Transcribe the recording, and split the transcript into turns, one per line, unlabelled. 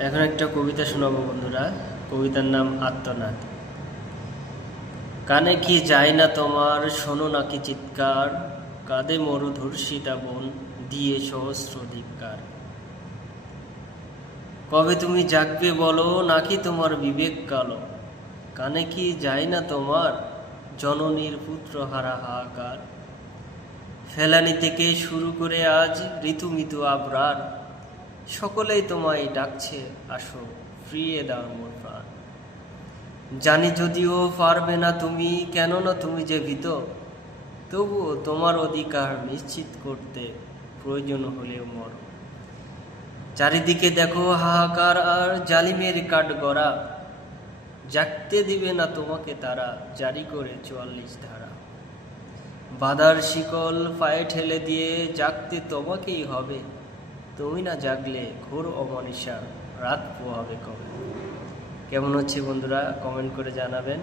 এখন একটা কবিতা শোনাবো বন্ধুরা। কবিতার নাম আত্মনাদ। কানে কি যায় না তোমার, শোনো নাকি চিৎকার। কাঁদে মরু ধর্ষিতা বোন, দিয়ে সহস্র ধিক্কার। কবে তুমি জাগবে বলো, নাকি তোমার বিবেক কালো? কানে কি যায় না তোমার, জননীর পুত্র হারা হাহাকার। ফেলানি থেকে শুরু করে আজ ঋতুমিতু আবরার। সকলেই তোমায় ডাকছে, আসো, ফিরিয়ে দাও মোর প্রাণ। জানি যদিও পারবে না তুমি, কেননা তুমি যে ভীত, তবুও তোমার অধিকার নিশ্চিত করতে প্রয়োজন হলেও মর চারিদিকে দেখো হাহাকার আর জালিমের কাঠ গড়া জাগতে দিবে না তোমাকে তারা, জারি করে চুয়াল্লিশ ধারা। বাদার শিকল পায়ে ঠেলে দিয়ে জাগতে তোমাকেই হবে তুমি না জাগলে ঘোর অমনিশা রাত পোহাবে কবে? কেমন হচ্ছে বন্ধুরা? কমেন্ট করে জানাবেন।